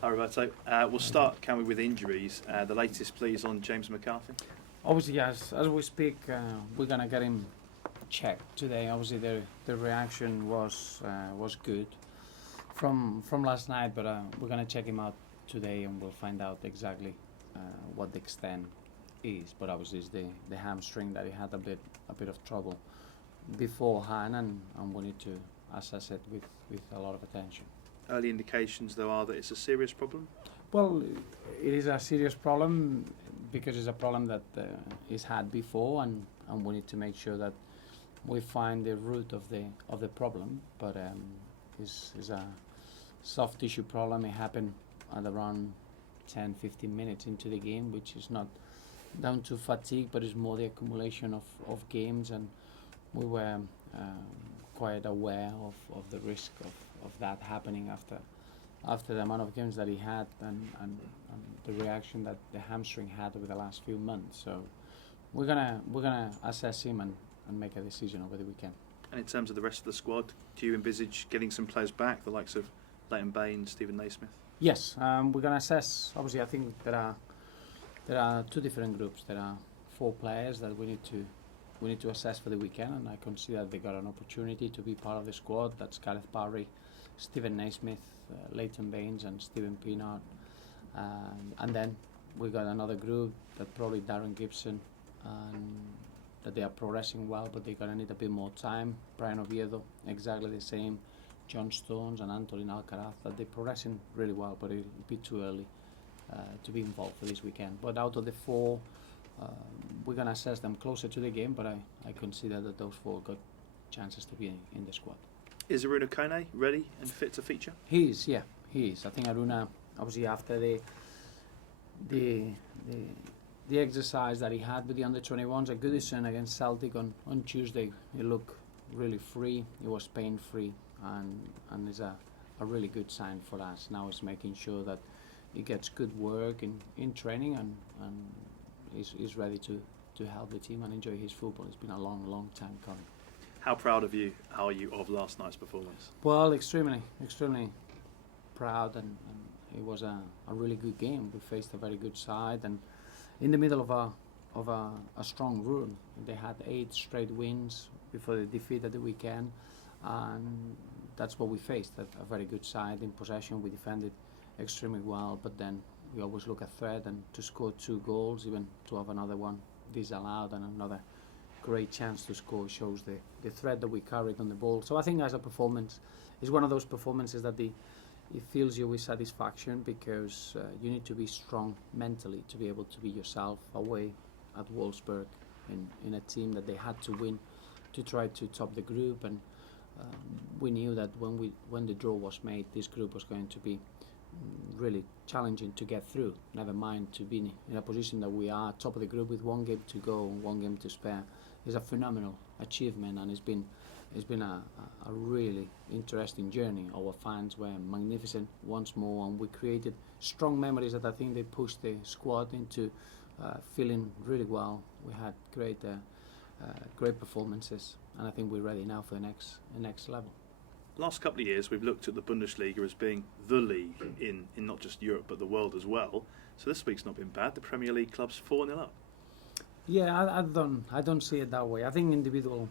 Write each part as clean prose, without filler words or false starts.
Hi Roberto. We'll start, can we, with injuries. The latest, please, on James McCarthy. Obviously, as we speak, we're gonna get him checked today. Obviously, the reaction was good from last night, but we're gonna check him out today, and we'll find out exactly what the extent is. But obviously, it's the hamstring that he had a bit of trouble beforehand, and we need to assess it with a lot of attention. Early indications, though, are that it's a serious problem. Well, it is a serious problem because it's a problem that is had before, and we need to make sure that we find the root of the problem. But it's a soft tissue problem. It happened at around 10-15 minutes into the game, which is not down to fatigue, but it's more the accumulation of games, and we were quite aware of the risk of that happening after the amount of games that he had and the reaction that the hamstring had over the last few months. So we're gonna assess him and make a decision over the weekend. And in terms of the rest of the squad, do you envisage getting some players back, the likes of Leighton Baines, Stephen Naismith? Yes, we're gonna assess. Obviously, I think there are two different groups. There are 4 players that we need to assess for the weekend, and I consider they got an opportunity to be part of the squad. That's Gareth Barry, Stephen Naismith, Leighton Baines, and Stephen Pienaar. And then we got another group that probably Darren Gibson, and that they are progressing well, but they're gonna need a bit more time. Brian Oviedo, exactly the same. John Stones and Antolin Alcaraz, that they're progressing really well, but it'll be too early to be involved for this weekend. But out of the 4, we're going to assess them closer to the game, but I consider that those 4 got chances to be in the squad. Is Aruna Kone ready and fit to feature? He is. I think Aruna, obviously after the exercise that he had with the under-21s at Goodison against Celtic on Tuesday, he looked really free. He was pain-free, and is a really good sign for us. Now it's making sure that he gets good work in training and is ready to help the team and enjoy his football. It's been a long time coming. How proud are you of last night's performance? Well, extremely proud, and it was a really good game. We faced a very good side, and in the middle of a strong run. They had 8 straight wins before the defeat at the weekend, and that's what we faced, a very good side in possession. We defended extremely well, but then we always look at threat, and to score 2 goals, even to have another one disallowed and another great chance to score, shows the threat that we carried on the ball. So I think as a performance, it's one of those performances that it fills you with satisfaction, because you need to be strong mentally to be able to be yourself away at Wolfsburg in a team that they had to win to try to top the group. And we knew that when the draw was made, this group was going to be really challenging to get through, never mind to be in a position that we are top of the group with 1 game to go and 1 game to spare. Is a phenomenal achievement, and it's been a really interesting journey. Our fans were magnificent once more, and we created strong memories that I think they pushed the squad into feeling really well. We had great performances, and I think we're ready now for the next level. Last couple of years, we've looked at the Bundesliga as being the league in not just Europe but the world as well. So this week's not been bad. The Premier League clubs 4-0 up. Yeah, I don't see it that way. I think individual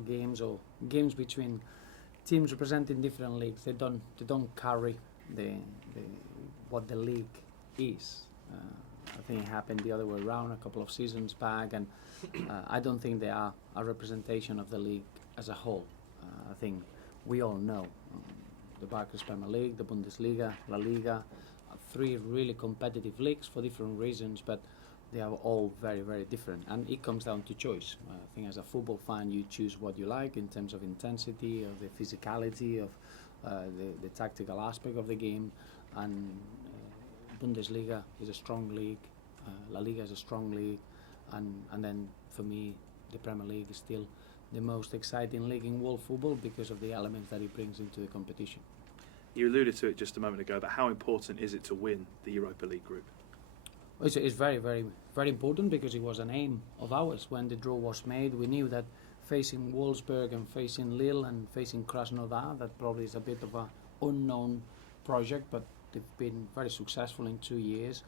games or games between teams representing different leagues, they don't carry what the league is. I think it happened the other way around a couple of seasons back, and I don't think they are a representation of the league as a whole. I think we all know the Barclays Premier League, the Bundesliga, La Liga, 3 really competitive leagues for different reasons, but they are all very, very different, and it comes down to choice. I think as a football fan, you choose what you like in terms of intensity, of the physicality, of the tactical aspect of the game, and Bundesliga is a strong league, La Liga is a strong league, and then for me, the Premier League is still the most exciting league in world football because of the elements that it brings into the competition. You alluded to it just a moment ago, but how important is it to win the Europa League group? It's very, very, very important, because it was an aim of ours when the draw was made. We knew that facing Wolfsburg and facing Lille and facing Krasnodar, that probably is a bit of an unknown project, but They've been very successful in 2 years.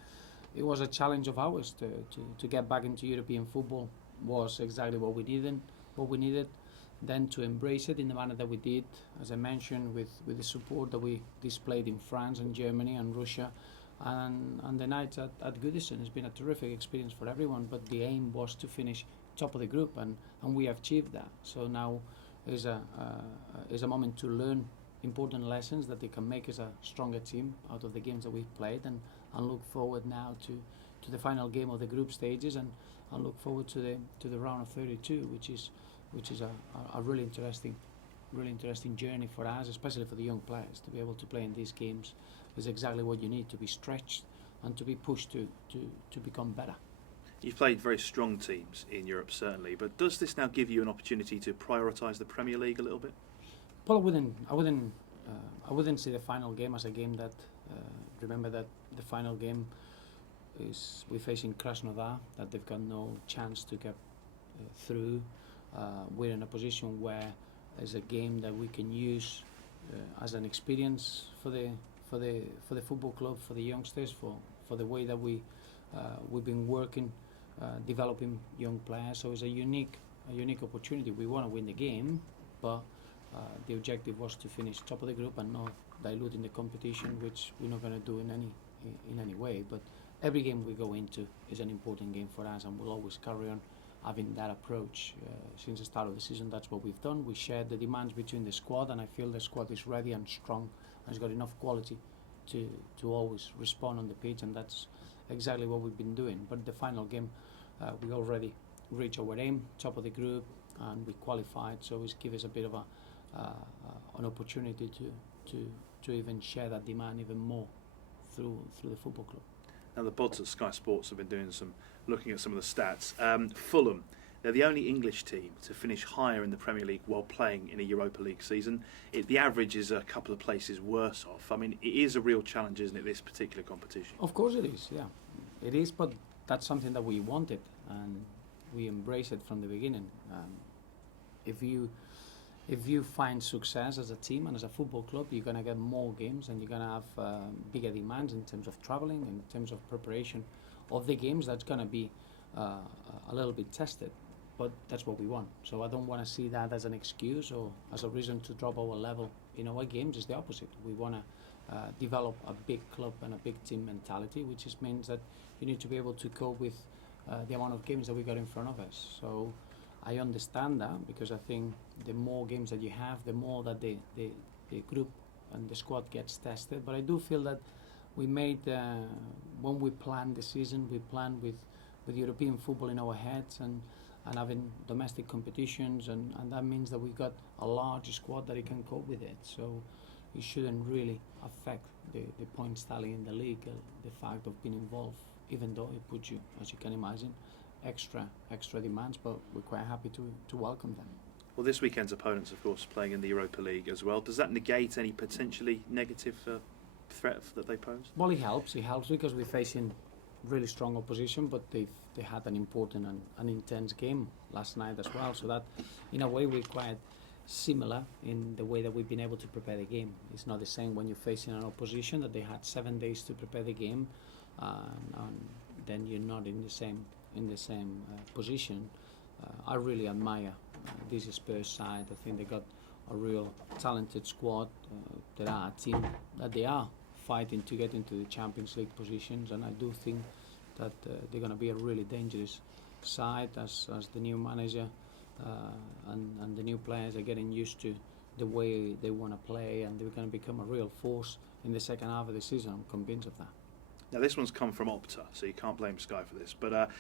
It was a challenge of ours to get back into European football. Was exactly what we needed. Then to embrace it in the manner that we did, as I mentioned, with the support that we displayed in France and Germany and Russia, and the nights at Goodison has been a terrific experience for everyone. But the aim was to finish top of the group, and we have achieved that. So now is a moment to learn important lessons that they can make us a stronger team out of the games that we've played, and look forward now to the final game of the group stages, and look forward to the round of 32, which is a really interesting journey for us, especially for the young players. To be able to play in these games is exactly what you need to be stretched and to be pushed to become better. You've played very strong teams in Europe, certainly, but does this now give you an opportunity to prioritise the Premier League a little bit? Well, I wouldn't see the final game as a game that. Remember that the final game is we're facing Krasnodar, that they've got no chance to get through. We're in a position where there's a game that we can use as an experience for the football club, for the youngsters, for the way that we've been working, developing young players. So it's a unique opportunity. We want to win the game, but the objective was to finish top of the group and not dilute in the competition, which we're not going to do in any way. But every game we go into is an important game for us, and we'll always carry on having that approach. Since the start of the season, that's what we've done. We shared the demands between the squad, and I feel the squad is ready and strong and has got enough quality to always respond on the pitch, and that's exactly what we've been doing. But the final game, we already reached our aim, top of the group, and we qualified, so it's give us a bit of an opportunity to even share that demand even more through the football club. Now the bods at Sky Sports have been looking at some of the stats. Fulham, they're the only English team to finish higher in the Premier League while playing in a Europa League season. The average is a couple of places worse off. I mean, it is a real challenge, isn't it, this particular competition? Of course it is, yeah. It is, but that's something that we wanted, and we embraced it from the beginning. If you find success as a team and as a football club, you're going to get more games, and you're going to have bigger demands in terms of travelling, in terms of preparation of the games. That's going to be a little bit tested, but that's what we want. So I don't want to see that as an excuse or as a reason to drop our level in our games. It's the opposite. We want to develop a big club and a big team mentality, which just means that you need to be able to cope with the amount of games that we got in front of us. So I understand that, because I think the more games that you have, the more that the group and the squad gets tested. But I do feel that we made, when we planned the season, we planned with European football in our heads and having domestic competitions, and that means that we got a large squad that it can cope with it. So it shouldn't really affect the points tally in the league, the fact of being involved, even though it puts you, as you can imagine, extra demands, but we're quite happy to welcome them. Well, this weekend's opponents, of course, playing in the Europa League as well. Does that negate any potentially negative threat that they pose? Well, it helps because we're facing really strong opposition, but they had an important and intense game last night as well. So that, in a way, we're quite similar in the way that we've been able to prepare the game. It's not the same when you're facing an opposition that they had 7 days to prepare the game, and then you're not in the same position. I really admire this Spurs side. I think they got a real talented squad. They are a team that they are fighting to get into the Champions League positions, and I do think that they're going to be a really dangerous side as the new manager and the new players are getting used to the way they want to play, and they're going to become a real force in the second half of the season. I'm convinced of that. Now this one's come from Opta, so you can't blame Sky for this, but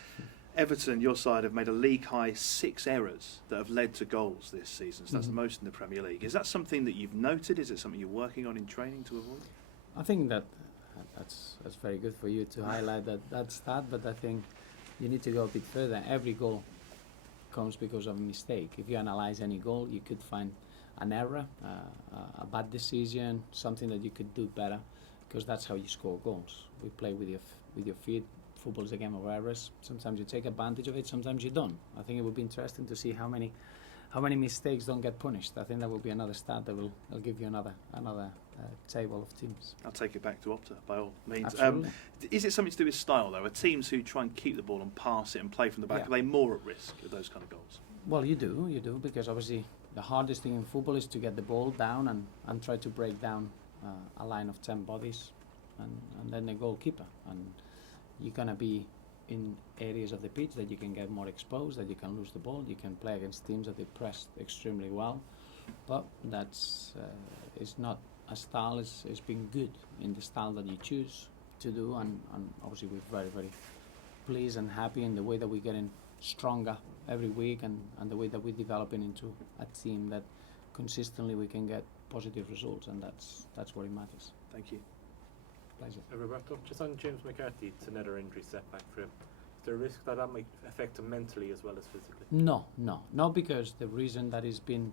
Everton, your side, have made a league-high 6 errors that have led to goals this season, so that's the most in the Premier League. Is that something that you've noted? Is it something you're working on in training to avoid? I think that's very good for you to highlight that's that, but I think you need to go a bit further. Every goal comes because of a mistake. If you analyse any goal, you could find an error, a bad decision, something that you could do better, because that's how you score goals. We play with your feet. Football is a game of errors. Sometimes you take advantage of it, sometimes you don't. I think it would be interesting to see how many how many mistakes don't get punished. I think that will be another stat that will give you another table of teams. I'll take it back to Opta by all means. Absolutely. Is it something to do with style though? Are teams who try and keep the ball and pass it and play from the back, Yeah. are they more at risk of those kind of goals? Well, you do, because obviously the hardest thing in football is to get the ball down and try to break down a line of 10 bodies and then the goalkeeper. And you're going to be in areas of the pitch that you can get more exposed, that you can lose the ball, you can play against teams that they press extremely well. But that's is not a style, it's been good in the style that you choose to do, and obviously we're very, very pleased and happy in the way that we're getting stronger every week and the way that we're developing into a team that consistently we can get positive results, and that's what it matters. Thank you. Pleasure. Roberto, just on James McCarthy, it's another injury setback for him. Is there a risk that might affect him mentally as well as physically? No, because the reason that he's been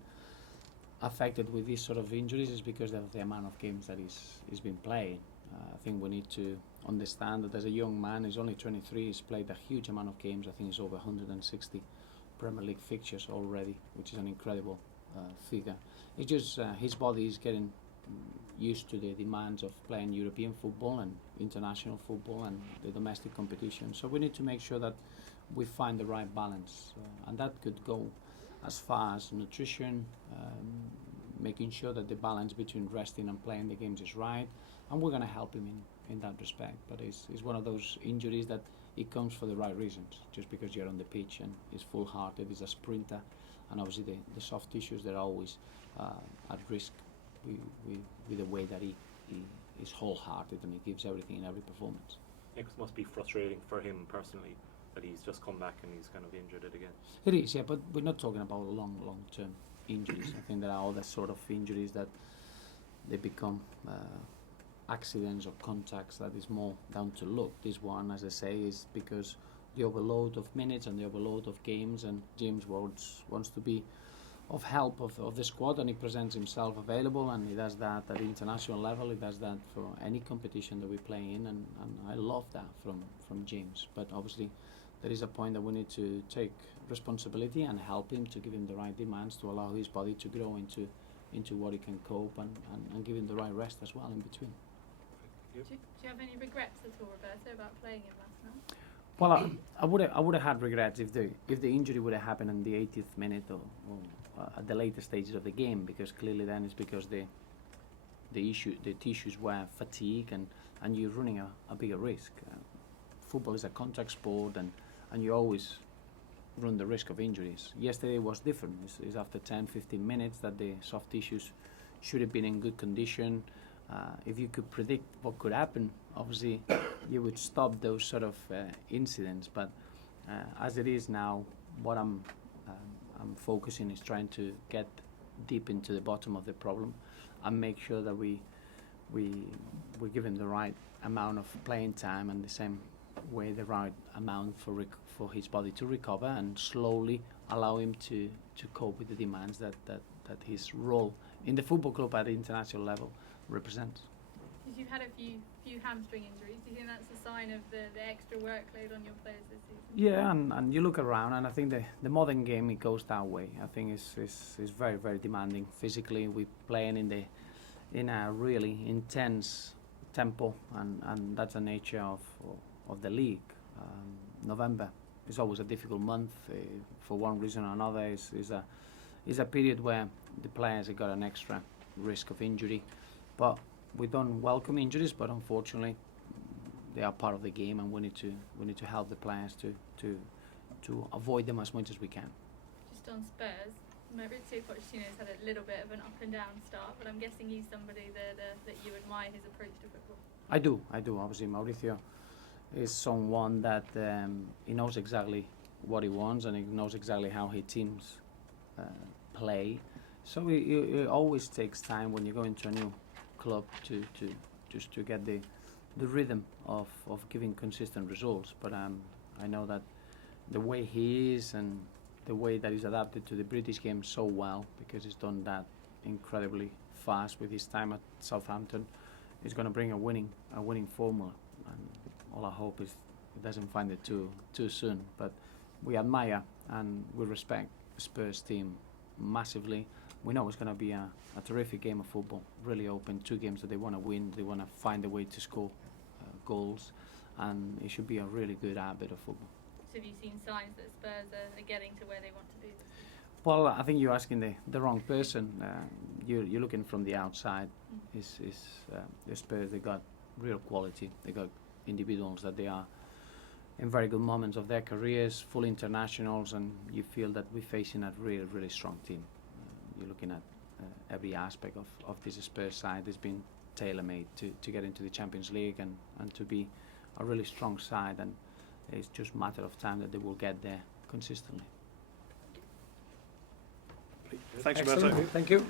affected with these sort of injuries is because of the amount of games that he's been playing. I think we need to understand that as a young man, he's only 23, he's played a huge amount of games. I think he's over 160 Premier League fixtures already, which is an incredible figure. It's just his body is getting used to the demands of playing European football and international football and the domestic competition. So we need to make sure that we find the right balance, and that could go as far as nutrition, making sure that the balance between resting and playing the games is right, and we're going to help him in that respect. But it's one of those injuries that it comes for the right reasons. Just because you're on the pitch and he's full-hearted, he's a sprinter, and obviously the soft tissues, they're always at risk with the way that he is wholehearted and he gives everything in every performance. It must be frustrating for him personally that he's just come back and he's kind of injured it again. It is, yeah, but we're not talking about long-term injuries. I think there are other sort of injuries that they become accidents or contacts that is more down to luck. This one, as I say, is because the overload of minutes and the overload of games, and James wants to be of help of the squad, and he presents himself available, and he does that at the international level, he does that for any competition that we play in, and I love that from James. But obviously there is a point that we need to take responsibility and help him, to give him the right demands, to allow his body to grow into what he can cope, and give him the right rest as well in between. Do you have any regrets at all, Roberto, about playing him last night? Well, I would have had regrets if the injury would have happened in the 80th minute or at the later stages of the game, because clearly then it's because the tissues were fatigue, and you're running a bigger risk. Football is a contact sport, and you always run the risk of injuries. Yesterday was different. It's after 10-15 minutes that the soft tissues should have been in good condition. If you could predict what could happen, obviously you would stop those sort of incidents. But as it is now, what I'm focusing is trying to get deep into the bottom of the problem and make sure that we give him the right amount of playing time, and the same way the right amount for his body to recover, and slowly allow him to cope with the demands that his role in the football club at the international level represents. Because you've had a few hamstring injuries, do you think that's a sign of the extra workload on your players this season? Yeah, and you look around, and I think the modern game, it goes that way. I think it's very, very demanding physically. We're playing in a really intense tempo, and that's the nature of the league. November is always a difficult month for one reason or another. Is a period where the players have got an extra risk of injury, but we don't welcome injuries, but unfortunately they are part of the game, and we need to help the players to avoid them as much as we can. Just on Spurs, Mauricio Pochettino's had a little bit of an up and down start, but I'm guessing he's somebody that you admire his approach to football. I do. Obviously, Mauricio is someone that he knows exactly what he wants, and he knows exactly how his teams play. So it always takes time when you go into a new club to get the rhythm of giving consistent results. But I know that the way he is and the way that he's adapted to the British game so well, because he's done that incredibly fast with his time at Southampton, is going to bring a winning formula. And all I hope is he doesn't find it too soon. But we admire and we respect Spurs team massively. We know it's going to be a terrific game of football, really open, 2 games that they want to win, they want to find a way to score goals, and it should be a really good bit of football. So have you seen signs that Spurs are getting to where they want to be this season? Well, I think you're asking the wrong person. You're looking from the outside. The Spurs, they got real quality, they got individuals that they are in very good moments of their careers, full internationals, and you feel that we're facing a really, really strong team. You're looking at every aspect of this Spurs side has been tailor-made to get into the Champions League and to be a really strong side, and it's just a matter of time that they will get there consistently. Thanks, Roberto. Thank you.